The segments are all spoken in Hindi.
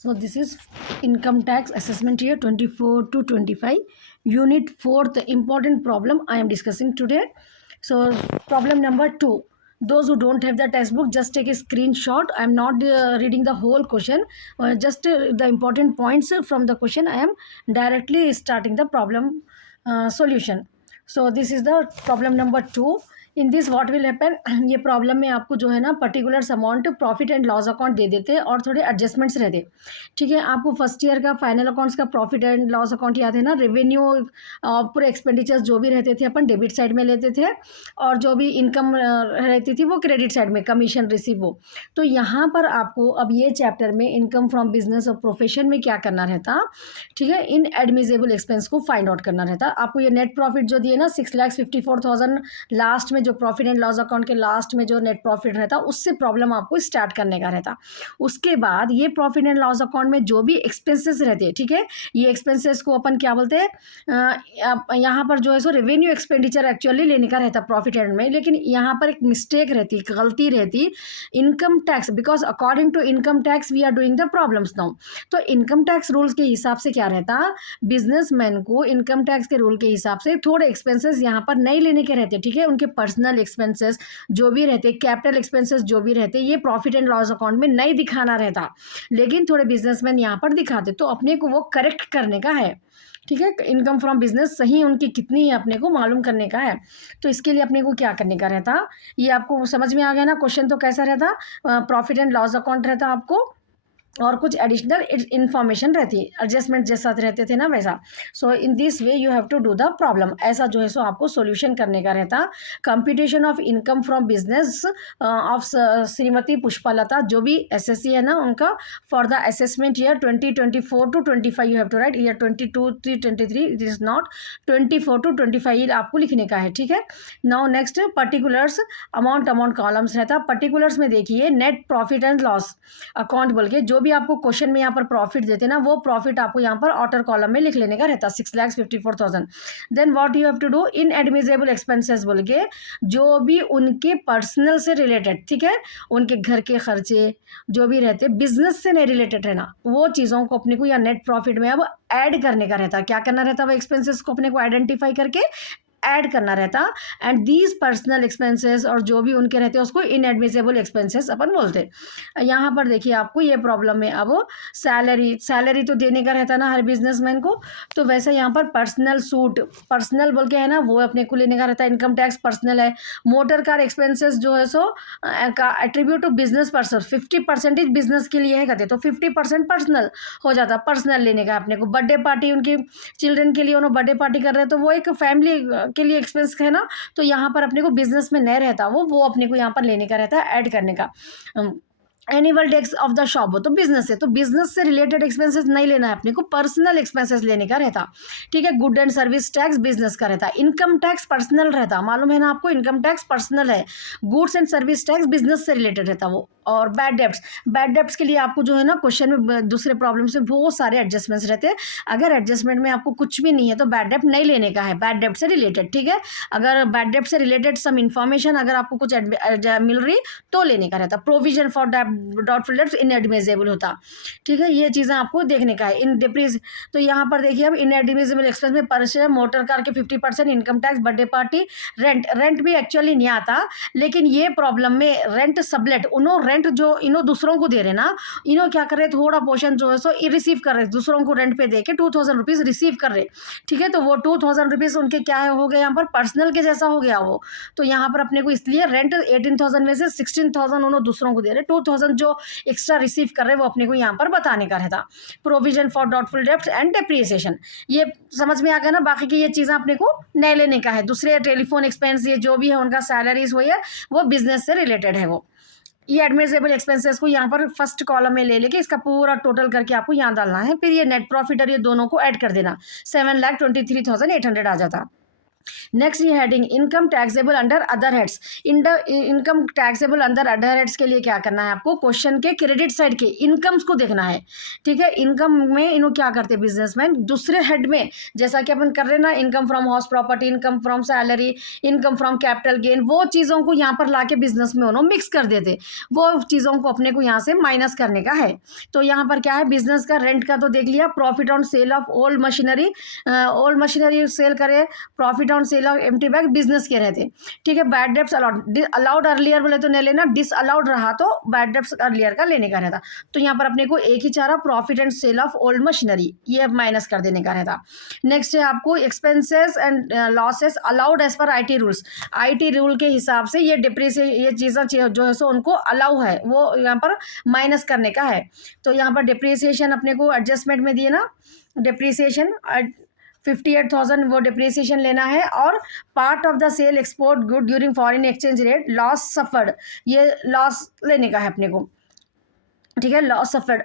So this is income tax assessment year 24 to 25, unit 4th important problem I am discussing today. So problem number 2. Those who don't have the textbook, just take a screenshot. I am not reading the whole question, just the important points from the question. I am directly starting the problem solution. So this is the problem number 2. In this what will happen, ये प्रॉब्लम में आपको जो है ना particular amount profit and loss account दे देते हैं और थोड़े एडजस्टमेंट्स रहते। ठीक है, आपको फर्स्ट ईयर का फाइनल अकाउंट्स का प्रॉफिट एंड लॉस अकाउंट याद है ना। रेवेन्यू पूरे एक्सपेंडिचर्स जो भी रहते थे अपन डेबिट साइड में लेते थे, और जो भी इनकम रहती थी वो क्रेडिट साइड में, कमीशन रिसीव वो। तो यहाँ पर आपको अब ये चैप्टर में इनकम फ्रॉम बिजनेस और प्रोफेशन में क्या करना रहता, ठीक है, इन एडमिजेबल एक्सपेंस को फाइंड आउट करना रहता। आपको ये नेट प्रॉफिट जो दिए ना 6,54,000 लास्ट में, जो प्रॉफिट एंड लॉस अकाउंट के लास्ट में जो नेट प्रॉफिट रहता, उससे प्रॉब्लम आपको स्टार्ट करने का रहता। उसके बाद ये प्रॉफिट एंड लॉस अकाउंट में जो भी एक्सपेंसेस रहते हैं, ठीक है, ये एक्सपेंसेस को अपन क्या बोलते हैं, यहाँ पर जो है सो रेवेन्यू एक्सपेंडिचर एक्चुअली लेने का रहता प्रॉफिट एंड में, लेकिन यहाँ पर एक मिस्टेक रहती, गलती रहती, income tax, because according to income tax we are doing the problems now. तो इनकम टैक्स रूल्स के हिसाब से क्या रहता, बिजनेसमैन को इनकम टैक्स के रूल के हिसाब से थोड़े एक्सपेंसेस यहाँ पर नहीं लेने के रहते। ठीक है, उनके पर्सनल एक्सपेंसेस जो भी रहते, कैपिटल एक्सपेंसेस जो भी रहते, ये प्रॉफिट एंड लॉस अकाउंट में नहीं दिखाना रहता, लेकिन थोड़े बिजनेसमैन यहाँ पर दिखाते। तो अपने को वो करेक्ट करने का है। ठीक है, इनकम फ्रॉम बिजनेस सही उनकी कितनी है अपने को मालूम करने का है। तो इसके लिए अपने को क्या करने का रहता, ये आपको समझ में आ गया ना। क्वेश्चन तो कैसा रहता, प्रॉफिट एंड लॉस अकाउंट रहता आपको, और कुछ एडिशनल इन्फॉर्मेशन रहती, एडजस्टमेंट जैसा रहते थे ना वैसा। So in this way you have to do the problem, ऐसा जो है सो आपको सॉल्यूशन करने का रहता। Computation of income from business of Shrimati Pushpalata, जो भी एसएससी है ना उनका, for the assessment year 2024 to 25 you have to write, year 22 to 23, it is not 24 to 25 आपको लिखने का है। ठीक है, now next particulars, amount columns रहता। पर्टिकुलर्स में देखिए net profit and loss account बोल के, जो भी आपको क्वेश्चन में यहाँ पर प्रॉफिट देते ना, वो प्रॉफिट आपको यहाँ पर ऑटर कॉलम में लिख लेने का रहता 6,54,000। Then what you have to do, inadmissible expenses बोल के, जो भी उनके पर्सनल से रिलेटेड, ठीक है, उनके घर के खर्चे जो भी रहते बिजनेस से नहीं रिलेटेड है ना, वो चीज़ों को अपने को या नेट प्रॉफिट में अब ऐड करने का रहता। क्या करना रहता, वो एक्सपेंसेस को अपने को आइडेंटिफाई करके ऐड करना रहता। एंड दीज पर्सनल एक्सपेंसेस, और जो भी उनके रहते हैं उसको इनएडमिसेबल एक्सपेंसेस अपन बोलते। यहाँ पर देखिए आपको ये प्रॉब्लम में अब सैलरी तो देने का रहता ना हर बिजनेसमैन को, तो वैसे यहाँ पर पर्सनल सूट, पर्सनल बोल के है ना, वो अपने को लेने का रहता है। इनकम टैक्स पर्सनल है। मोटर कार एक्सपेंसेस जो है सो का attribute to business person, 50% business के लिए है कहते, तो 50% पर्सनल हो जाता, पर्सनल लेने का अपने को। बर्थडे पार्टी उनकी चिल्ड्रन के लिए, उन्होंने बर्थडे पार्टी कर रहे हैं, तो वो एक फैमिली के लिए एक्सपेंस है ना, तो यहाँ पर अपने को बिजनेस में नहीं रहता, वो अपने को यहाँ पर लेने का रहता है, ऐड करने का। Annual tax of the shop हो तो बिजनेस है, तो बिजनेस से रिलेटेड एक्सपेंसेस नहीं लेना है अपने को, पर्सनल एक्सपेंसेस लेने का रहता। ठीक है, good and service tax business का रहता, इनकम टैक्स पर्सनल रहता, मालूम है ना आपको, इनकम टैक्स पर्सनल है। Goods and service tax business से रिलेटेड रहता वो। और बैड डेब्ट्स के लिए आपको जो है ना क्वेश्चन में दूसरे प्रॉब्लम से बहुत सारे एडजस्टमेंट्स रहते हैं। अगर एडजस्टमेंट में आपको कुछ भी नहीं है तो बैड डेब्ट नहीं लेने का है, बैड डेब्ट से रिलेटेड। ठीक है, अगर बैड डेब्ट से रिलेटेड सम इन्फॉर्मेशन अगर आपको कुछ मिल रही तो लेने का रहता। प्रोविजन फॉर डॉटफुल डेब्ट्स इनएडमिसेबल होता। ठीक है, ये चीज़ें आपको देखने का है। इन डिप्रीज, तो यहाँ पर देखिए अब इनएडमिसेबल एक्सपेंस में पर्सन, मोटर कार के 50%, income tax, birthday party, rent भी एक्चुअली नहीं आता, लेकिन ये प्रॉब्लम में रेंट सबलेट, उन्होंने रेंट जो इन्हों दूसरों को दे रहे ना, इन्हों क्या कर रहे, थोड़ा पोर्शन जो है सो रिसीव कर रहे, दूसरों को रेंट पे दे के 2,000 रुपीज़ रिसीव कर रहे। ठीक है, तो वो 2,000 रुपीज़ उनके क्या हो गए, यहाँ पर पर्सनल के जैसा हो गया वो। तो यहाँ पर अपने को इसलिए रेंट 18,000 में से 16,000 उन्होंने दूसरों को दे रहे, 2,000 जो एक्स्ट्रा रिसीव कर रहे वो अपने को यहाँ पर बताने का रहता। Provision for doubtful debts and depreciation, ये समझ में आ गया ना। बाकी की ये चीज़ें अपने को नहीं लेने का है। दूसरे टेलीफोन एक्सपेंस, ये जो भी है उनका सैलरीज हुई है वो बिजनेस से रिलेटेड है वो। ये एडमिसेबल एक्सपेंसेस को यहाँ पर फर्स्ट कॉलम में ले लेके इसका पूरा टोटल करके आपको यहाँ डालना है। फिर ये नेट प्रॉफिट और ये दोनों को ऐड कर देना, 7,23,800 आ जाता। नेक्स्ट ये heading income taxable under other heads. Income taxable under other heads के लिए क्या करना है आपको, क्वेश्चन के क्रेडिट साइड के इनकम्स को देखना है। ठीक है, इनकम में इन्हों क्या करते हैं बिजनेसमैन, दूसरे हेड में जैसा कि अपन कर रहे हैं ना, income from house property, income from salary, income from capital gain, वो चीज़ों को यहाँ पर ला के बिजनेस में उन्होंने मिक्स कर देते, वो चीज़ों को अपने को यहाँ से माइनस करने का है। तो यहाँ पर क्या है, बिजनेस का रेंट का तो देख लिया, profit on sale of old machinery sale करे, profit on sale of empty bag business के रहते। ठीक है, बैड डेब्ट्स अलाउड अर्लियर बोले तो नहीं लेना, डिस अलाउड रहा तो बैड डेब्ट्स अर्लियर का लेने का रहता। तो यहाँ पर अपने को एक ही चारा profit and sale of old machinery ये माइनस कर देने का रहता। नेक्स्ट है आपको expenses and losses allowed as per IT rules. IT rule के हिसाब से ये डिप्रिसिएशन ये चीज़ें जो है सो उनको अलाउ है, वो यहाँ पर माइनस करने का है। तो यहाँ पर डिप्रिसिएशन अपने को एडजस्टमेंट में दिए ना, डिप्रिसिएशन 58,000 वो डिप्रिसिएशन लेना है, और part of the sale export good during foreign exchange rate loss suffered, ये लॉस लेने का है अपने को। ठीक है, लॉस सफर्ड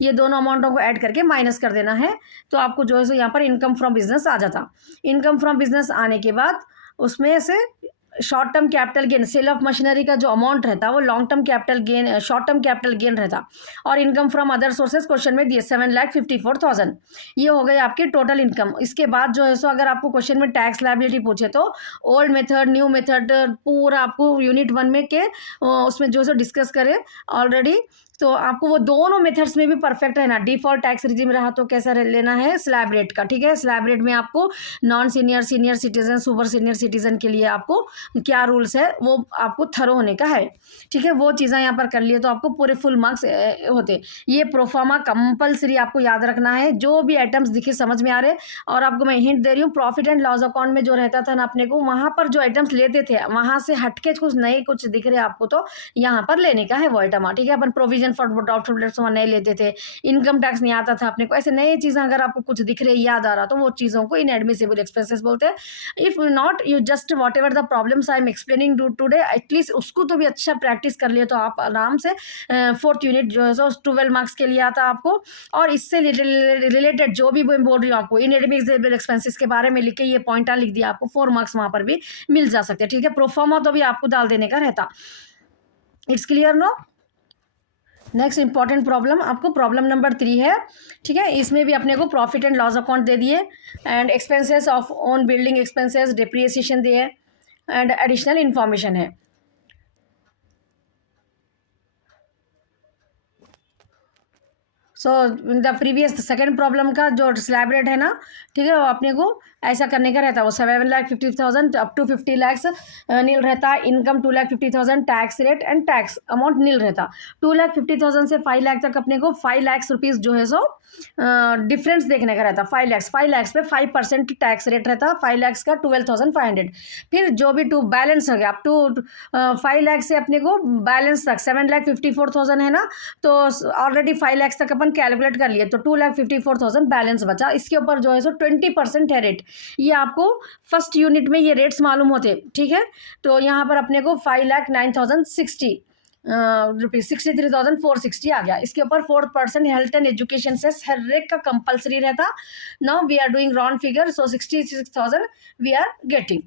ये दोनों अमाउंटों को ऐड करके माइनस कर देना है। तो आपको जो है सो यहाँ पर इनकम फ्रॉम बिजनेस आ जाता। इनकम फ्रॉम बिजनेस आने के बाद उसमें से short term capital gain, sale of machinery का जो अमाउंट रहता वो long term capital gain, short term capital gain रहता। और income from other sources question में दिए 7,54,000, ये हो गई आपकी टोटल इनकम। इसके बाद जो है सो अगर आपको क्वेश्चन में टैक्स लायबिलिटी पूछे तो ओल्ड मेथड न्यू मेथड पूरा आपको यूनिट 1 में के उसमें जो है सो डिस्कस करे ऑलरेडी। तो आपको वो दोनों मेथड्स में भी परफेक्ट रहना। डिफॉल्ट टैक्स रिजिम रहा तो कैसा लेना है, स्लैब रेट का। ठीक है, स्लैब रेट में आपको non senior, senior citizen, super senior citizen के लिए आपको क्या रूल्स है वो आपको थरो होने का है। ठीक है, वो चीज़ें यहाँ पर कर लिए तो आपको पूरे फुल मार्क्स होते। ये प्रोफार्मा कंपलसरी आपको याद रखना है, जो भी आइटम्स दिखे समझ में आ रहे। और आपको मैं हिंट दे रही हूँ, प्रॉफिट एंड लॉस अकाउंट में जो रहता था ना अपने को, वहाँ पर जो आइटम्स लेते थे वहाँ से हटके कुछ नए कुछ दिख रहे आपको तो यहाँ पर लेने का है वो आइटम। ठीक है, अपन प्रोविजन फॉर डाउटफुल डेट्स वहाँ नहीं लेते थे, इनकम टैक्स नहीं आता था अपने को, ऐसे नई चीज़ें अगर आपको कुछ दिख रहे याद आ रहा तो वो चीज़ों को इनएडमिसिबल एक्सपेंसेस बोलते हैं। If not you just what ever the problems I am explaining today, at least उसको तो भी अच्छा प्रैक्टिस कर लिए तो आप आराम से 4th यूनिट जो है सो 12 मार्क्स के लिए आता आपको। और इससे रिलेटेड जो भी मैं बोल रही हूँ आपको इनएडमिसिबल एक्सपेंसेस के बारे में लिख के ये पॉइंट लिख दिया, आपको 4 मार्क्स वहाँ पर भी मिल जा सकते हैं। ठीक है, प्रोफार्मा तो भी आपको डाल देने का रहता। It's clear no. Next important problem आपको प्रॉब्लम नंबर 3 है। ठीक है, इसमें भी अपने को प्रॉफिट एंड लॉस अकाउंट दे दिए, and expenses of own building expenses, depreciation दिए, एंड एडिशनल इंफॉर्मेशन है। So the previous second problem का जो स्लैब रेट है ना, ठीक है, वो अपने को ऐसा करने का रहता है। वो 7,50,000 अप टू 50 लाख नील रहता। Income 2,50,000, tax rate and tax amount nil रहता। 2,50,000 से 5 लाख तक अपने को 5 लाख रुपीज़ जो है सो डिफरेंस देखने का रहता। 5 लाख पे 5% टैक्स रेट रहता। 5 लाख का 12,500। फिर जो भी टू बैलेंस हो गया अप टू 5 लाख से अपने को बैलेंस तक 7,54,000 है ना, तो ऑलरेडी 5 लाख तक अपन कैलकुलेट कर लिए, तो 2,54,000 बैलेंस बचा। इसके ऊपर जो है सो 20% है रेट। ये आपको फर्स्ट यूनिट में ये रेट्स मालूम होते। ठीक है, तो यहाँ पर अपने को 5,09,060 रुपीज 63,460 आ गया। इसके ऊपर 4% हेल्थ एंड एजुकेशन से हर एक का कंपलसरी रहता। Now we are doing round figure, so 66,000 we are getting.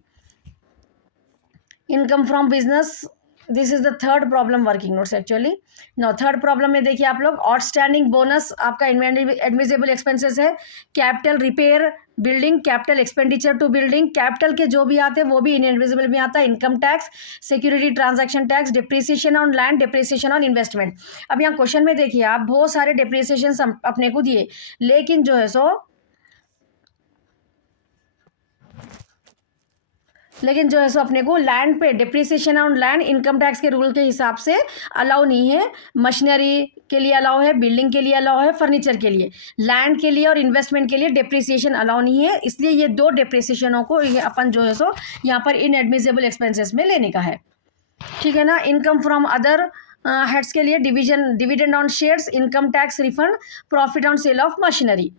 Income from business, this is the third problem working notes actually. No, third problem में देखिए आप लोग, आउटस्टैंडिंग बोनस आपका एडमिसिबल एक्सपेंसेस है। Capital repair building, capital expenditure to building, capital के जो भी आते हैं वो भी इनएडमिसिबल में आता है। Income tax, security transaction tax, depreciation on land, depreciation on investment. अब यहाँ क्वेश्चन में देखिए आप बहुत सारे डिप्रिसिएशन अपने को दिए, लेकिन जो है सो अपने को लैंड पे depreciation on land income tax के रूल के हिसाब से अलाउ नहीं है। मशीनरी के लिए अलाउ है, बिल्डिंग के लिए अलाउ है, फर्नीचर के लिए। लैंड के लिए और इन्वेस्टमेंट के लिए डिप्रिसिएशन अलाउ नहीं है, इसलिए ये दो डिप्रिसिएशनों को अपन जो है सो यहाँ पर इनएडमिसिबल एक्सपेंसेस में लेने का है। ठीक है ना। इनकम फ्रॉम अदर हेड्स के लिए dividend on shares, income tax refund, profit on sale of machinery,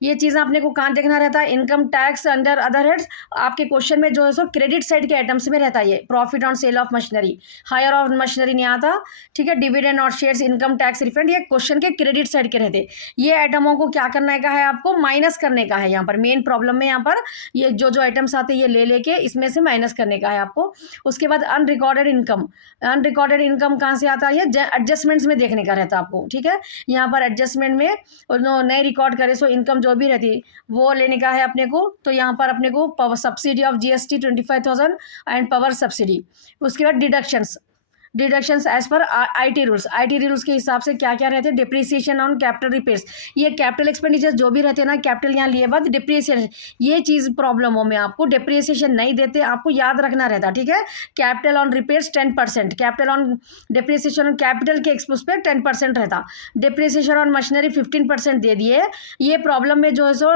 ये चीज़ें अपने को कहाँ देखना रहता है, income tax under other heads. आपके क्वेश्चन में जो है सो क्रेडिट साइड के आइटम्स में रहता है ये, profit on sale of machinery, hire of machinery नहीं आता, ठीक है। डिविडेंड और शेयर्स, इनकम टैक्स रिफंड, ये क्वेश्चन के क्रेडिट साइड के रहते। ये आइटमों को क्या करने का है, आपको माइनस करने का है। यहाँ पर मेन प्रॉब्लम में यहाँ पर ये जो आइटम्स आते हैं ये ले लेके इसमें से माइनस करने का है आपको। उसके बाद अनरिकॉर्डेड इनकम, अनरिकॉर्डेड इनकम कहाँ से आता है, ये एडजस्टमेंट्स में देखने का रहता है आपको, ठीक है। यहाँ पर एडजस्टमेंट में नए रिकॉर्ड करे सो इनकम जो भी रहती वो लेने का है अपने को। तो यहाँ पर अपने को power subsidy of GST 25,000 and power subsidy. उसके बाद deductions as per IT rules, IT rules के हिसाब से क्या क्या रहते हैं, डिप्रिसिएशन ऑन कैपिटल रिपेयर्स, ये कैपिटल एक्सपेंडिचर जो भी रहते हैं ना, कैपिटल यहाँ लिए बाद डिप्रिसिएशन, ये चीज़ प्रॉब्लमों में आपको डिप्रिसिएशन नहीं देते, आपको याद रखना रहता, ठीक है। Capital on repairs 10%, capital on depreciation on capital के एक्सपोज पे 10% रहता, डिप्रिसिएशन ऑन मशीनरी 15% दे दिए। ये प्रॉब्लम में जो है सो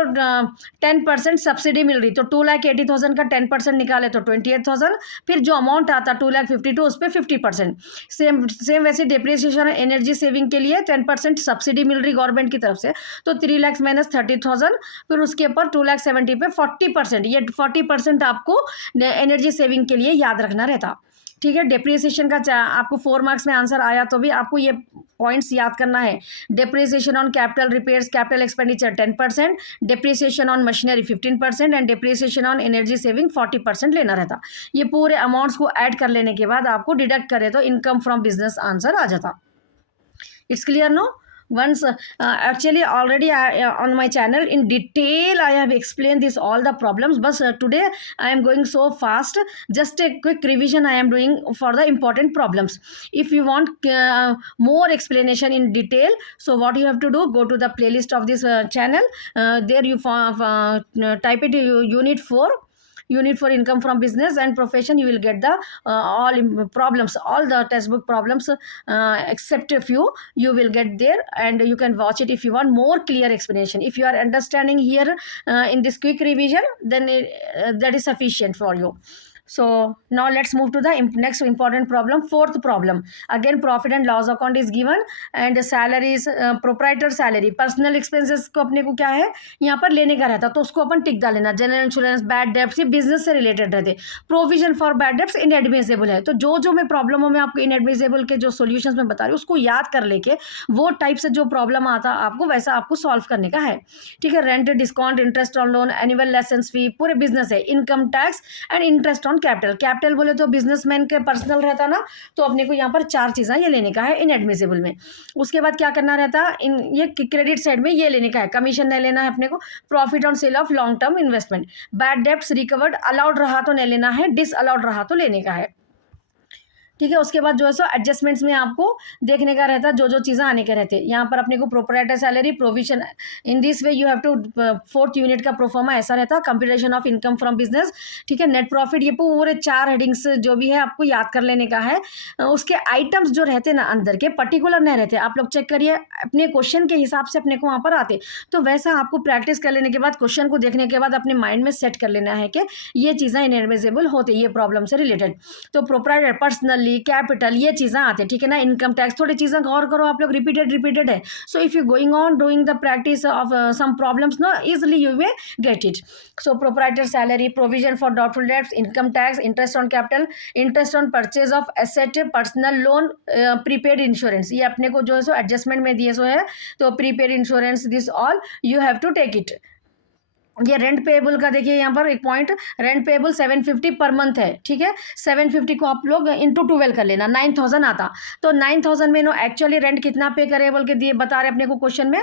10% सब्सिडी मिल रही, तो 2,80,000 का 10% निकाले तो 28,000, फिर जो अमाउंट आता 2,52,000 उस पर 50%। सेम वैसे डिप्रिसिएशन एनर्जी सेविंग के लिए 10% सब्सिडी मिल रही गवर्नमेंट की तरफ से, तो 3 लाख माइनस 30,000, फिर उसके ऊपर 2,70,000 पे 40%, ये 40% आपको एनर्जी सेविंग के लिए याद रखना रहता, ठीक है। डिप्रिसिएशन का आपको 4 मार्क्स में आंसर आया तो भी आपको ये पॉइंट्स याद करना है। Depreciation on capital repairs, capital expenditure 10%, depreciation on machinery 15% and depreciation on energy saving 40% लेना रहता। ये पूरे अमाउंट्स को ऐड कर लेने के बाद आपको डिडक्ट करे तो इनकम फ्रॉम बिजनेस आंसर आ जाता। It's clear no? Once actually already on my channel in detail I have explained this all the problems, but today I am going so fast, just a quick revision I am doing for the important problems. If you want more explanation in detail, so what you have to do, go to the playlist of this channel, there you type it unit for income from business and profession, you will get the all problems, all the textbook problems except a few you will get there, and you can watch it if you want more clear explanation. If you are understanding here in this quick revision, then that is sufficient for you. So now let's move to the next important problem, fourth problem. Again profit and loss account is given and salaries, proprietor salary, personal expenses को अपने को क्या है यहाँ पर लेने का रहता, तो उसको अपन टिक डाल लेना। जनरल इंश्योरेंस, बैड डेब्ट्स, ये बिजनेस से रिलेटेड रहते। Provision for bad debts inadmissible है, तो जो मैं प्रॉब्लमों में आपको इनएडमिसिबल के जो सॉल्यूशंस में बता रही हूँ उसको याद कर लेके वो टाइप से जो प्रॉब्लम आता आपको वैसा आपको सॉल्व करने का है, ठीक है। Rent, discount, interest on loan, annual licence fee, पूरे बिजनेस है। Income tax and interest on capital, capital बोले तो बिजनेसमैन के पर्सनल रहता ना, तो अपने को यहाँ पर 4 चीज़ें ये लेने का है इनएडमिसिबल में। उसके बाद क्या करना रहता, ये क्रेडिट साइड में ये लेने का है, कमीशन नहीं लेना है अपने को। Profit on sale of long term investment, bad debts recovered, allowed रहा तो नहीं लेना है, डिसअलाउड रहा तो लेने का है, ठीक है। उसके बाद जो है सो एडजस्टमेंट्स में आपको देखने का रहता है जो चीज़ें आने के रहते हैं। यहाँ पर अपने को proprietor salary, provision, in this way you have to, 4th unit का प्रोफार्मा ऐसा रहता है, computation of income from business, ठीक है। नेट प्रॉफिट, ये पूरे 4 हेडिंग्स जो भी है आपको याद कर लेने का है। उसके आइटम्स जो रहते हैं ना अंदर के पर्टिकुलर नहीं रहते, आप लोग चेक करिए अपने क्वेश्चन के हिसाब से अपने को वहाँ पर आते, तो वैसा आपको प्रैक्टिस कर लेने के बाद क्वेश्चन को देखने के बाद अपने माइंड में सेट कर लेना है कि ये चीज़ें इनएडमिसिबल होती, ये प्रॉब्लम से रिलेटेड। तो प्रोप्राइटर, पर्सनली, कैपिटल, ये चीज़ें आती है, ठीक है ना। इनकम टैक्स, थोड़ी चीज़ें गौर करो आप लोग, रिपीटेड है। So if you going on doing the practice of some problems no, easily you will get it. So proprietor salary, provision for doubtful debts, income tax, interest on capital, interest on purchase of asset, personal loan, prepaid insurance, ये अपने को जो है सो एडजस्टमेंट में दिए सो है, तो prepaid insurance, this all you have to take it. ये रेंट पेएबल का देखिए यहाँ पर एक point, rent payable 750 per month है, ठीक है। 750 को आप लोग इंटू 12 कर लेना, 9,000 आता, तो 9,000 में नो एक्चुअली रेंट कितना पे करे बोल के दिए बता रहे अपने को क्वेश्चन में।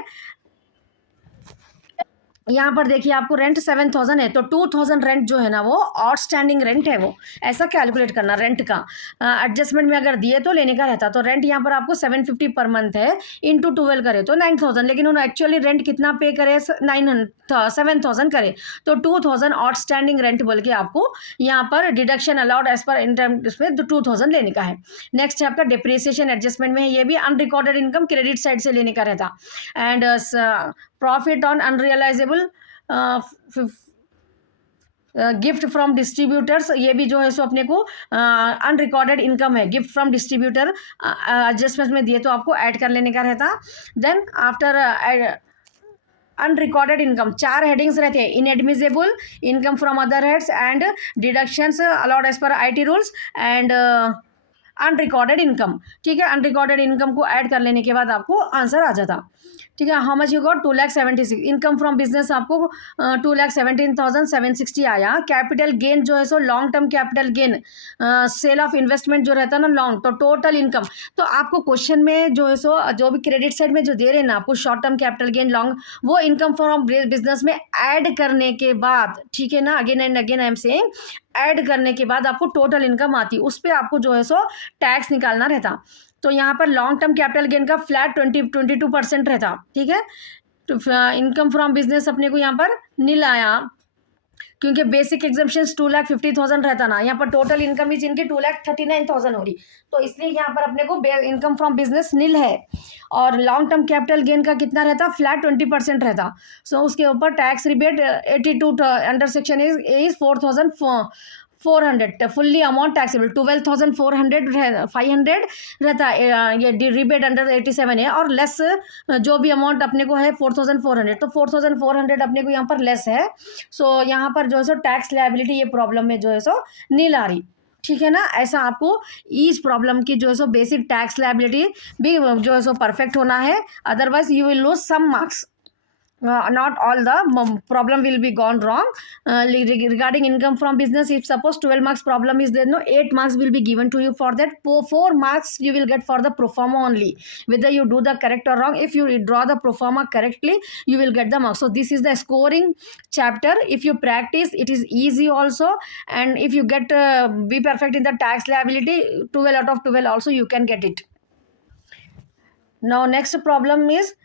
यहाँ पर देखिए आपको रेंट 7,000 है, तो 2,000 रेंट जो है ना वो आउटस्टैंडिंग रेंट है, वो ऐसा कैलकुलेट करना रेंट का। एडजस्टमेंट में अगर दिए तो लेने का रहता, तो रेंट यहाँ पर आपको 750 पर मंथ है, इंटू 12 करे तो 9,000, लेकिन उन्होंने एक्चुअली रेंट कितना पे करे 7,000 करे, तो 2,000 आउटस्टैंडिंग रेंट बोल के आपको यहाँ पर deduction allowed as per interim इसमें 2,000 लेने का है। नेक्स्ट है आपका डिप्रिसिएशन, एडजस्टमेंट में है, ये भी अनरिकॉर्डेड इनकम क्रेडिट साइड से लेने का रहता। And profit on unrealisable gift from distributors, ये भी जो है सो अपने को अनरिकॉर्डेड इनकम है, गिफ्ट फ्रॉम डिस्ट्रीब्यूटर एडजस्टमेंट में दिए तो आपको ऐड कर लेने का रहता। Then after unrecorded income, 4 headings रहते हैं, inadmissible, income from other heads and deductions allowed as per IT rules and unrecorded income. ठीक है, अनरिकॉर्डेड इनकम को ऐड कर लेने के बाद आपको आंसर आ जाता। ठीक है, how much you got 2,76,000। Income from business आपको 2,17,760 आया। कैपिटल गेन जो है सो long term capital gain, sale of investment जो रहता है ना लॉन्ग, तो टोटल इनकम, तो आपको क्वेश्चन में जो है सो जो भी क्रेडिट साइड में जो दे रहे हैं ना आपको short term capital gain long, वो इनकम फ्रॉम बिजनेस में ऐड करने के बाद, ठीक है ना, again and again I am saying, add करने के बाद आपको टोटल इनकम आती, उस पर आपको जो है सो टैक्स निकालना रहता। तो यहाँ पर लॉन्ग टर्म कैपिटल गेन का फ्लैट 22% रहता। ठीक है, तो इनकम फ्रॉम बिजनेस अपने को यहाँ पर नील आया, क्योंकि बेसिक एग्जाम्पशंस 2,50,000 रहता ना, यहाँ पर टोटल इनकम इज इनकी 2,39,000 हो रही, तो इसलिए यहाँ पर अपने को इनकम फ्रॉम बिजनेस नील है। और लॉन्ग टर्म कैपिटल गेन का कितना रहता, फ्लैट 20% रहता। सो उसके ऊपर tax rebate 82 under section is 4,400 fully amount taxable, 12,400 रहता है ये रिबेट अंडर 87 है, और लेस जो भी अमाउंट अपने को है 4,400, तो 4,400 अपने को यहाँ पर लेस है। सो यहाँ पर जो है सो टैक्स लायबिलिटी ये प्रॉब्लम में जो है सो नील आ रही। ठीक है ना, ऐसा आपको इस प्रॉब्लम की जो है सो बेसिक टैक्स लायबिलिटी भी जो है सो परफेक्ट होना है, otherwise you will lose some marks. Not all the problem will be gone wrong. Regarding income from business, if suppose 12 marks problem is there, no, 8 marks will be given to you for that. 4 marks you will get for the pro forma only, whether you do the correct or wrong. If you draw the pro forma correctly, you will get the marks. So this is the scoring chapter. If you practice, it is easy also, and if you get be perfect in the tax liability, 12 out of 12 also you can get it. Now next problem is,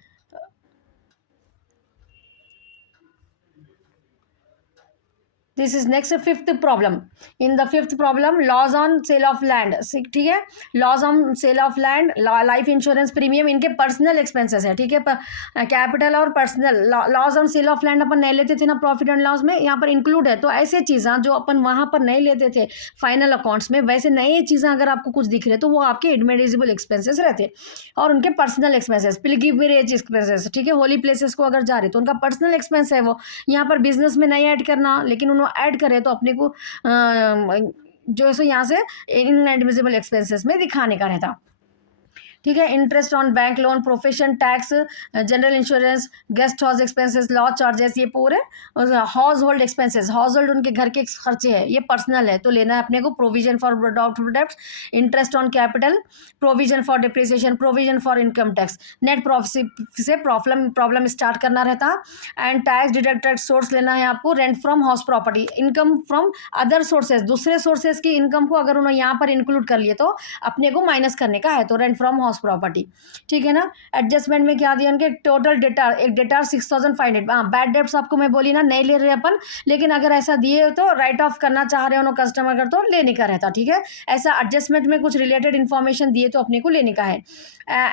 this is next fifth problem. In the fifth problem, loss on sale of land. ठीक है, loss on sale of land, life insurance premium, इनके पर्सनल एक्सपेंसेस है। ठीक है, कैपिटल और personal, loss on sale of land अपन नहीं लेते थे ना प्रॉफिट एंड लॉस में, यहाँ पर इंक्लूड है। तो ऐसे चीज़ें जो अपन वहाँ पर नहीं लेते थे फाइनल अकाउंट्स में, वैसे नई चीज़ें अगर आपको कुछ दिख रहे तो वो आपके एडमिसिबल एक्सपेंसेस रहते, और उनके पर्सनल एक्सपेंसेस, पिलग्रिमेज एक्सपेंसेस। ठीक है, होली प्लेसेस को अगर जा रहे तो उनका पर्सनल एक्सपेंस है वो, यहाँ पर बिजनेस में नहीं ऐड करना, लेकिन उन्होंने ऐड करे तो अपने को जो है सो यहाँ से इनएडमिसिबल एक्सपेंसेस में दिखाने का रहता। ठीक है, interest on bank loan, profession tax, general insurance, guest house expenses, law charges, ये पूरे house hold expenses, house hold उनके घर के खर्चे हैं, ये पर्सनल है तो लेना है अपने को। Provision for doubtful debts, interest on capital, provision for depreciation, provision for income tax, net profit से प्रॉब्लम स्टार्ट करना रहता। एंड टैक्स डिडक्टेड सोर्स लेना है आपको, rent from house property, income from other sources, दूसरे सोर्सेज की इनकम को अगर उन्होंने यहाँ पर इंक्लूड कर लिए तो अपने को माइनस करने का है, तो रेंट फ्रॉम हाउस प्रॉपर्टी। ठीक है ना, एडजस्टमेंट में क्या दिया उनके, टोटल डेटा, एक डेटा 6,500। हाँ, बैड डेट्स आपको मैं बोली ना नहीं ले रहे अपन, लेकिन अगर ऐसा दिए तो राइट ऑफ करना चाह रहे हो कस्टमर कर तो लेने का रहता। ठीक है, ऐसा एडजस्टमेंट में कुछ रिलेटेड इन्फॉर्मेशन दिए तो अपने को लेने का है।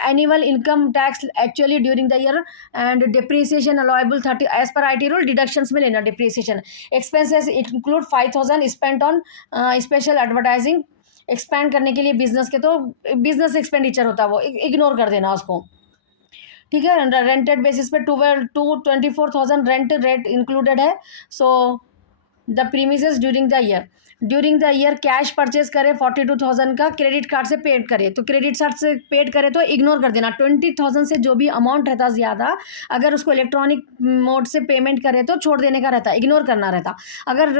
Annual income tax actually during the year and depreciation allowable 30 as per IT rule, deductions में लेना। Depreciation expenses include 5,000 spent on special advertising, expand करने के लिए बिजनेस के, तो बिजनेस एक्सपेंडिचर होता है वो इग्नोर कर देना उसको। ठीक है, रेंटेड बेसिस पे 24,000 रेंट रेट इंक्लूडेड है। So the premises during the year cash purchase करे 42,000 का, क्रेडिट कार्ड से पेड करे तो क्रेडिट कार्ड से पेड करे तो इग्नोर कर देना। 20,000 से जो भी अमाउंट रहता ज़्यादा, अगर उसको इलेक्ट्रॉनिक मोड से पेमेंट करे तो छोड़ देने का रहता, इग्नोर करना रहता। अगर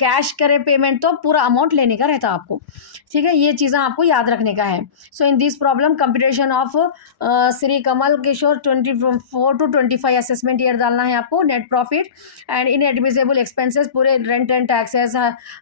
कैश करे पेमेंट तो पूरा अमाउंट लेने का रहता आपको। ठीक है, ये चीज़ें आपको याद रखने का है। So in this problem computation of Shri Kamal Kishore 24 to 25 assessment year डालना है आपको। Net profit and inadmissible expenses पूरे, रेंट एंड टैक्सेस,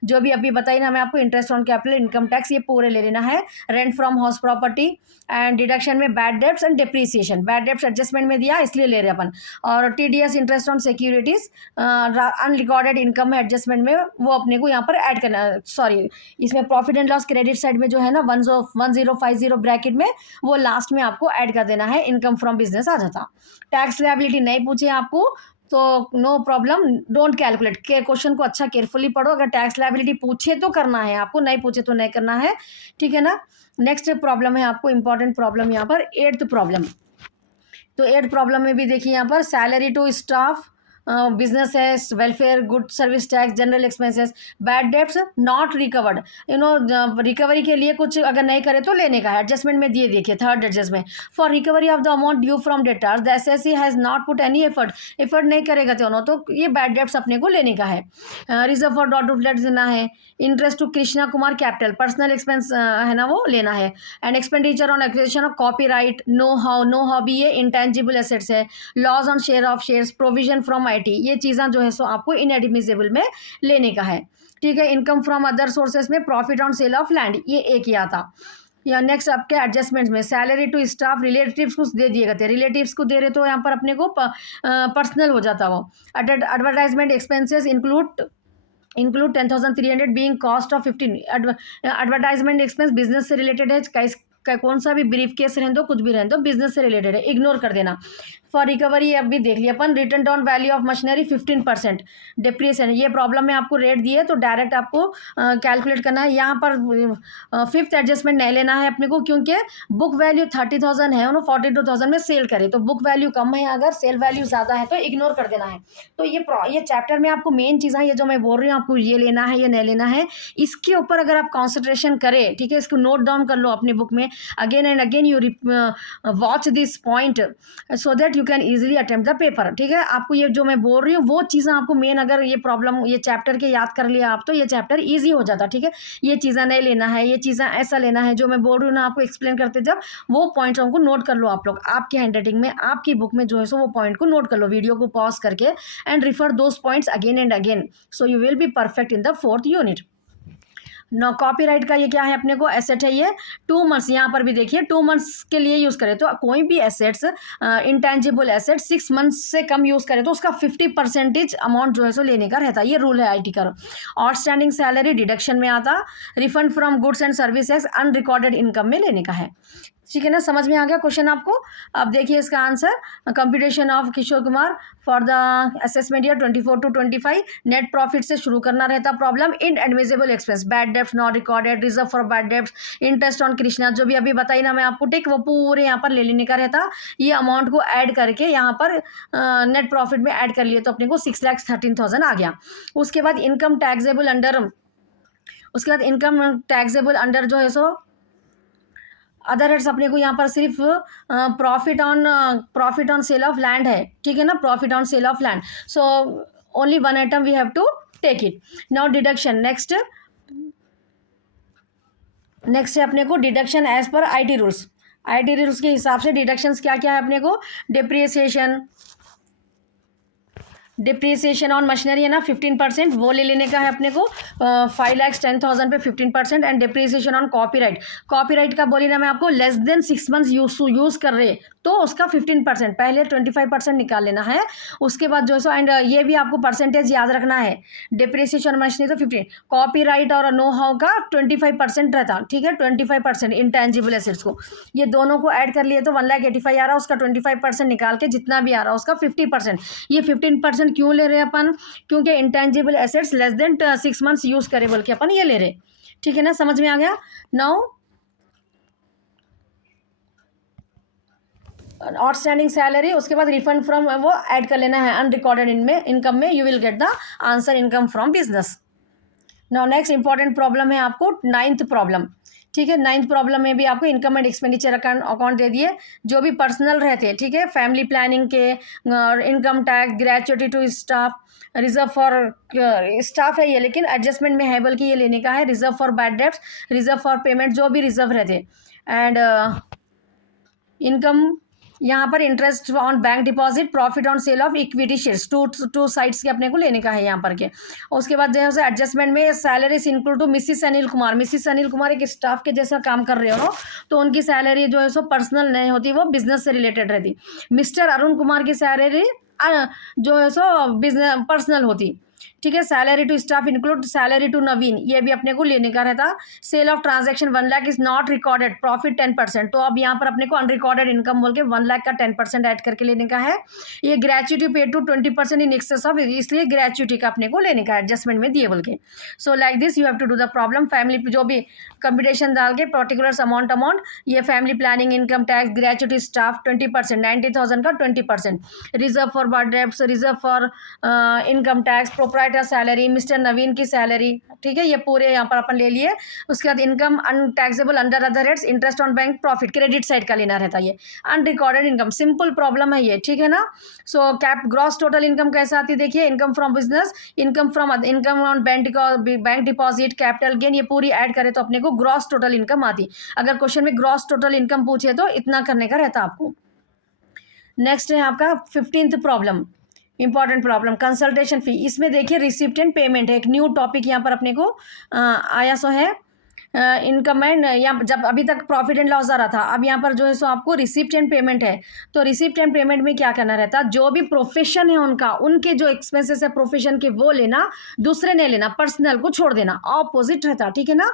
जो भी अभी बताई ना मैं आपको, interest on capital, income tax, ये पूरे ले लेना है। Rent from house property and deduction में bad debts and depreciation, bad debts adjustment में दिया इसलिए ले रहे अपन। और TDS interest on securities, unrecorded income है एडजस्टमेंट में, वो अपने को यहाँ पर ऐड करना। सॉरी, इसमें profit and loss credit side में जो है ना 1050 ब्रैकेट में, वो लास्ट में आपको ऐड कर देना है, इनकम फ्रॉम बिजनेस आ जाता। टैक्स लायबिलिटी नहीं पूछे आपको तो no problem, don't calculate, question को अच्छा केयरफुली पढ़ो। अगर टैक्स लायबिलिटी पूछे तो करना है आपको, नहीं पूछे तो नहीं करना है। ठीक है ना, नेक्स्ट प्रॉब्लम है आपको इंपॉर्टेंट प्रॉब्लम यहाँ पर 8th प्रॉब्लम। तो 8 प्रॉब्लम में भी देखिए यहाँ पर सैलरी टू स्टाफ, बिजनेस है, welfare, good service tax, general expenses, bad debts not recovered, recovery के लिए कुछ अगर नहीं करे तो लेने का है। एडजस्टमेंट में दिए देखिए third adjustment, for recovery of the amount due from debtors the assessee has not put any effort नहीं करेगा तो ये बैड डेट्स अपने को लेने का है। रिजर्व फॉर डॉट फ्लैट देना है। Interest to Krishna Kumar capital, personal expense है ना वो लेना है। And expenditure on acquisition of copyright, no hobby, ये इंटेंजिबल एसेट्स है। Loss on share of shares, provision from IT, ये चीज़ें जो है सो आपको इनएडमिसिबल में लेने का है। ठीक है। इनकम फ्रॉम अदर सोर्सेस में profit on sale of land, ये एक ही आता। या नेक्स्ट आपके एडजस्टमेंट्स में सैलरी टू स्टाफ, रिलेटिव्स को दे दिए गए थे, रिलेटिव्स को दे रहे तो यहाँ पर अपने को पर्सनल हो जाता वो। Advertisement expenses include 10,300 being cost of 15। Advertisement expense business से रिलेटेड है, कौन सा भी ब्रीफ केस रहने दो, कुछ भी रहने दो, बिजनेस से रिलेटेड है, इग्नोर कर देना। फॉर रिकवरी अब भी देख लिया अपन, written down value of machinery 15%, depreciation, ये प्रॉब्लम में आपको रेट दिए तो डायरेक्ट आपको कैलकुलेट करना है। यहाँ पर फिफ्थ एडजस्टमेंट नहीं लेना है अपने को, क्योंकि बुक वैल्यू 30,000 है, उन्होंने 42,000 में सेल करे, तो बुक वैल्यू कम है, अगर सेल वैल्यू ज़्यादा है तो इग्नोर कर देना है। तो ये चैप्टर में आपको मेन चीज़ें ये जो मैं बोल रही हूँ आपको ये लेना है, ये नहीं लेना है, इसके ऊपर अगर आप कॉन्सेंट्रेशन करें, ठीक है, इसको नोट डाउन कर लो अपनी बुक में, again and again you watch this point so that you can easily attempt the paper. ठीक है, आपको ये जो मैं बोल रही हूँ वो चीज़ें आपको मेन, अगर ये प्रॉब्लम ये चैप्टर के याद कर लिया आप तो ये चैप्टर ईजी हो जाता। ठीक है, ये चीज़ें नहीं लेना है, ये चीज़ें ऐसा लेना है, जो मैं बोल रही हूँ ना आपको एक्सप्लेन करते जब, वो पॉइंट्स हमको नोट कर लो आप लोग आपकी हैंडराइटिंग में, आपकी बुक में जो है सो वो पॉइंट को नोट कर लो, वीडियो को पॉज करके, and refer those points again and again, so you will be perfect in the 4th unit. No copyright का ये क्या है अपने को, एसेट है ये 2 मंथ्स, यहाँ पर भी देखिए 2 मंथ्स के लिए यूज़ करें तो कोई भी एसेट्स इंटेंजिबल एसेट 6 मंथ्स से कम यूज़ करें तो उसका 50% अमाउंट जो है सो लेने का रहता है, ये रूल है आईटी का। आउटस्टैंडिंग सैलरी डिडक्शन में आता, refund from goods and services unrecorded income में लेने का है। ठीक है ना, समझ में आ गया क्वेश्चन आपको। अब देखिए इसका answer, computation of Kishore Kumar for the assessment year 24 to 25, net profit से शुरू करना रहता problem, inadmissible expense, bad debts not recorded, reserve for bad debts, interest on Krishna, जो भी अभी बताई ना मैं आपको टिक, वो पूरे यहाँ पर ले लेने का रहता। ये अमाउंट को ऐड करके यहाँ पर नेट प्रॉफिट में ऐड कर लिए तो अपने को 6,13,000 आ गया। उसके बाद इनकम टैक्सेबल अंडर जो है सो अदर हेड्स अपने को यहाँ पर सिर्फ profit on sale of land है। ठीक है ना, profit on sale of land, so only one item we have to take it. Now deduction, next है अपने को deduction as per IT rules के हिसाब से डिडक्शंस क्या क्या है अपने को, डिप्रिसिएशन ऑन मशीनरी है ना 15%, वो ले लेने का है अपने को 5,10,000 पे 15%। एंड डिप्रिसिएशन ऑन कॉपीराइट का बोली ना मैं आपको, लेस देन 6 मंथ्स यूज़ कर रहे तो उसका 15%, पहले 25% निकाल लेना है, उसके बाद जो है सो, एंड ये भी आपको परसेंटेज याद रखना है, डिप्रिसिएशन मशीनरी तो 15, कॉपीराइट और नो हाउ का 25% रहता। ठीक है, 25% इंटेंजिबल एसेट्स को, ये दोनों को ऐड कर लिए तो 1,85,000 आ रहा, उसका 25% निकाल के जितना भी आ रहा उसका 50%, ये 15% क्यों ले रहे हैं अपन, क्योंकि intangible assets less than 6 months use करे बोल के अपन ये ले रहे। ठीक है ना, समझ में आ गया। नाउ आउटस्टैंडिंग सैलरी, उसके बाद रिफंड फ्रॉम वो ऐड कर लेना है अनरिकॉर्डेड इनकम में, you will get the answer income from business. Now next important problem है आपको 9th प्रॉब्लम। ठीक है, 9th प्रॉब्लम में भी आपको इनकम एंड एक्सपेंडिचर अकाउंट दे दिए, जो भी पर्सनल रहते हैं। ठीक है, फैमिली प्लानिंग के, income tax, gratuity to staff, reserve for staff है ये, लेकिन एडजस्टमेंट में है बल्कि ये लेने का है, reserve for bad debts, reserve for payment, जो भी रिजर्व रहते, एंड इनकम यहाँ पर interest on bank deposit, profit on sale of equity shares, two sides के अपने को लेने का है यहाँ पर के। उसके बाद जो है एडजस्टमेंट में salaries include to Mrs Anil Kumar एक स्टाफ के जैसा काम कर रहे हो तो उनकी सैलरी जो है सो पर्सनल नहीं होती, वो बिजनेस से रिलेटेड रहती। मिस्टर अरुण कुमार की सैलरी जो है सो बिजनेस पर्सनल होती। ठीक है। Salary to staff include salary to Naveen, ये भी अपने को लेने का रहता। Sale of transaction 1 lakh is not recorded, profit 10%, तो अब यहाँ पर अपने को अनरिकॉर्डेड इनकम बोल के 1 लाख का 10% ऐड करके लेने का है। ये gratuity paid to 20% in excess of, इसलिए ग्रेच्युटी का अपने को लेने का एडजस्टमेंट में दिए बोल के। So like this you have to do the problem. Family जो भी कंप्यूटेशन डाल के पर्टिकुलर अमाउंट ये family planning, income tax, gratuity, staff 20%, 90,000 का 20%, reserve for birth, reserve for income tax, proprietor salary, mister Naveen की सैलरी, ठीक है, ये पूरे यहाँ पर अपन ले लिए। उसके बाद income untaxable under other rates, interest on bank profit, credit side का लेना रहता है। ये अनरिकॉर्डेड इनकम, सिंपल प्रॉब्लम है ये, ठीक है ना। सो कैप ग्रॉस टोटल इनकम कैसे आती है देखिए, income from business, income on bank deposit, capital gain, ये पूरी ऐड करें तो अपने को ग्रॉस टोटल इनकम आती। अगर क्वेश्चन में ग्रॉस टोटल इनकम पूछे तो इतना करने का रहता आपको। नेक्स्ट है आपका 15th problem, important problem, consultation fee. इसमें देखिए रिसिप्ट एंड पेमेंट है, एक न्यू टॉपिक यहाँ पर अपने को आया सो है। इनकम एंड, या जब अभी तक प्रॉफिट एंड लॉस आ रहा था, अब यहाँ पर जो है सो आपको रिसिप्ट एंड पेमेंट है। तो रिसिप्ट एंड पेमेंट में क्या करना रहता है, जो भी प्रोफेशन है उनका, उनके जो एक्सपेंसेस है प्रोफेशन के वो लेना, दूसरे नहीं लेना, पर्सनल को छोड़ देना, ऑपोजिट रहता, ठीक है ना।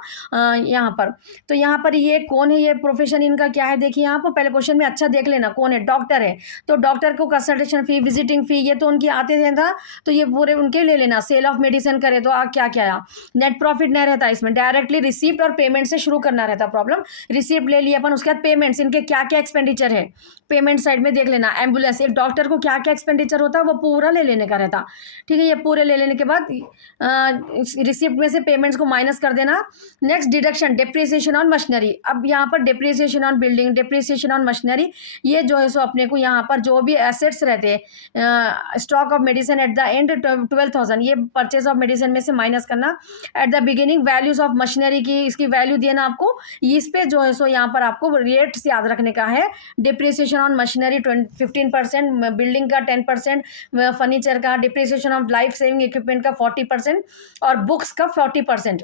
यहाँ पर तो यहाँ पर ये कौन है, ये प्रोफेशन इनका क्या है देखिए, यहाँ पर पहले क्वेश्चन में अच्छा देख लेना कौन है, डॉक्टर है, तो डॉक्टर को कंसल्टेशन फी, विजिटिंग फी, ये तो उनकी आते थे ना, तो ये पूरे उनके ले लेना। सेल ऑफ मेडिसिन करे तो क्या क्या आया, नेट प्रॉफिट नहीं रहता इसमें, डायरेक्टली रिसिप्ट और पेमेंट से शुरू करना रहता प्रॉब्लम। रिसिप्ट ले लिया अपन, उसके बाद पेमेंट्स, इनके क्या क्या एक्सपेंडिचर है पेमेंट साइड में देख लेना। एम्बुलेंस, एक डॉक्टर को क्या क्या एक्सपेंडिचर होता है वो पूरा ले लेने का रहता, ठीक है। ये पूरे ले लेने के बाद रिसिप्ट में से पेमेंट्स को माइनस कर देना। Next deduction, depreciation on machinery. अब यहाँ पर depreciation on building, depreciation on machinery, ये जो है सो अपने को यहाँ पर जो भी एसेट्स रहते हैं, stock of medicine at the end 12,000, ये परचेज ऑफ मेडिसिन में से माइनस करना। At the beginning values of machinery की, इसकी वैल्यू दिए ना आपको, इस पे जो है सो यहाँ पर आपको रेट्स याद रखने का है। डिप्रिसिएशन ऑन मशीनरी 15%, बिल्डिंग का 10%, फर्नीचर का, depreciation of life saving equipment का 40% और बुक्स का 40%।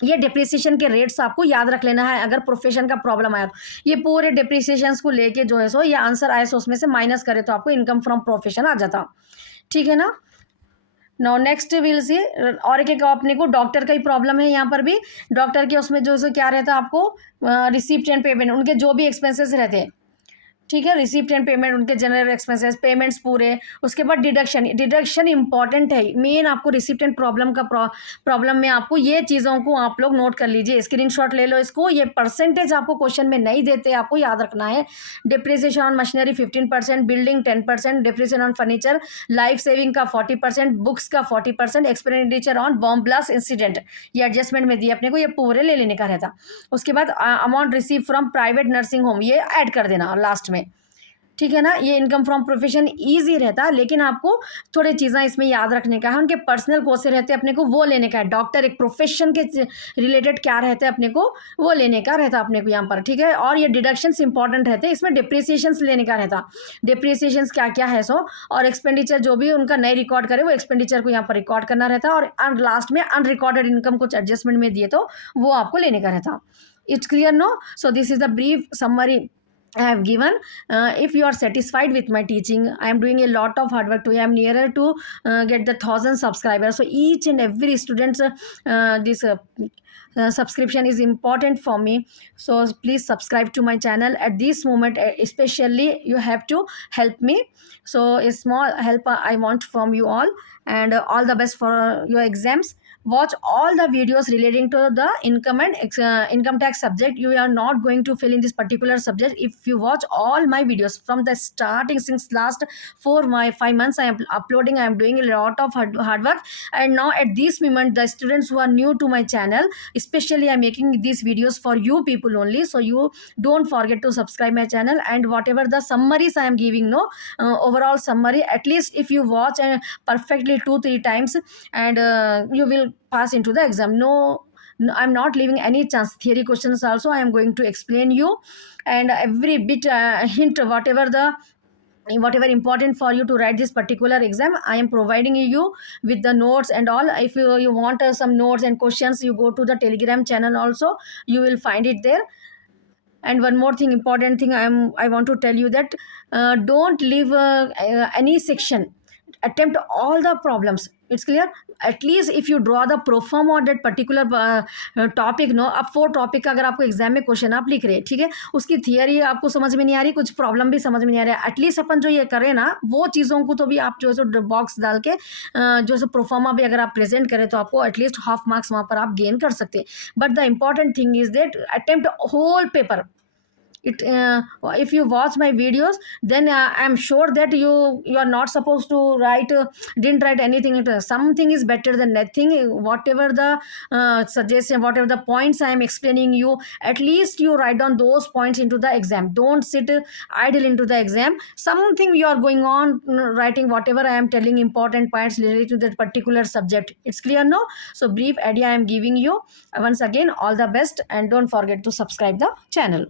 ये डिप्रिसिएशन के रेट्स आपको याद रख लेना है, अगर प्रोफेशन का प्रॉब्लम आया तो ये पूरे डिप्रिसिएशन को लेके जो है सो ये आंसर आए सो उसमें से माइनस करे तो आपको इनकम फ्रॉम प्रोफेशन आ जाता, ठीक है ना। नाउ नेक्स्ट विल सी, और एक अपने को डॉक्टर का ही प्रॉब्लम है, यहाँ पर भी डॉक्टर के उसमें जो है क्या रहता है आपको, रिसिप्ट एंड पेमेंट, उनके जो भी एक्सपेंसेस रहते हैं, ठीक है, रिसिप्ट एंड पेमेंट, उनके जनरल एक्सपेंसेस, पेमेंट्स पूरे। उसके बाद डिडक्शन, डिडक्शन इंपॉर्टेंट है मेन, आपको रिसिप्ट एंड प्रॉब्लम में आपको ये चीज़ों को आप लोग नोट कर लीजिए, स्क्रीनशॉट ले लो इसको। ये परसेंटेज आपको क्वेश्चन में नहीं देते, आपको याद रखना है। Depreciation on machinery 15%, building 10%, depreciation on furniture, life saving का 40%, बुक्स का 40%, expenditure on bomb blast incident, ये एडजस्टमेंट में दिए अपने को, ये पूरे ले लेने का रहता। उसके बाद amount receive from private nursing home, ये ऐड कर देना लास्ट में, ठीक है ना। ये इनकम फ्रॉम प्रोफेशन ईजी रहता है, लेकिन आपको थोड़ी चीज़ें इसमें याद रखने का है, उनके पर्सनल कोर्स रहते हैं अपने को वो लेने का है। डॉक्टर एक प्रोफेशन के रिलेटेड क्या रहते हैं अपने को वो लेने का रहता अपने को यहाँ पर, ठीक है। और ये डिडक्शंस इंपॉर्टेंट रहते हैं, इसमें डिप्रिसिएशंस लेने का रहता, डिप्रिसिएशंस क्या क्या है सो, और एक्सपेंडिचर जो भी उनका नई रिकॉर्ड करे वो एक्सपेंडिचर को यहाँ पर रिकॉर्ड करना रहता है। और लास्ट में अनरिकॉर्डेड इनकम कुछ एडजस्टमेंट में दिए तो वो आपको लेने का रहता। It's clear no. So this is the brief summary I have given. If you are satisfied with my teaching, I am doing a lot of hard work. I am nearer to get the 1,000 subscribers. So each and every student's this subscription is important for me. So please subscribe to my channel at this moment. Especially you have to help me. So a small help I want from you all, and all the best for your exams. Watch all the videos relating to the income and income tax subject. You are not going to fail in this particular subject if you watch all my videos from the starting. Since last 5 months I am uploading, I am doing a lot of hard work, and now at this moment the students who are new to my channel, especially I am making these videos for you people only. So you don't forget to subscribe my channel, and whatever the summaries I am giving, no overall summary, at least if you watch perfectly 2-3 times, and you will pass into the exam. No, I'm not leaving any chance. Theory questions also I am going to explain you, and every bit hint, whatever important for you to write this particular exam, I am providing you with the notes and all. If you want some notes and questions, you go to the Telegram channel also, you will find it there. And one more thing, important thing, I want to tell you that don't leave any section, attempt all the problems. It's clear. At least if you draw the proforma or that particular topic no, अब 4 टॉपिक का अगर आपको एग्जाम में क्वेश्चन आप लिख रहे हैं, ठीक है, उसकी थियरी आपको समझ में नहीं आ रही, कुछ प्रॉब्लम भी समझ में नहीं आ रहा है, एटलीस्ट अपन जो ये करें ना, वो चीज़ों को तो भी आप जो है बॉक्स डाल के जो है प्रोफार्मा भी अगर आप प्रेजेंट करें तो आपको एटलीस्ट हाफ मार्क्स वहाँ पर आप गेन कर सकते हैं. But the important thing is that attempt whole paper. It if you watch my videos, then I am sure that you are not supposed to write didn't write anything. Something is better than nothing. Whatever the suggestion, whatever the points I am explaining you, at least you write down those points into the exam. Don't sit idle into the exam. Something you are going on writing whatever I am telling, important points related to that particular subject. It's clear, no? So brief idea I am giving you. Once again, all the best, and don't forget to subscribe the channel.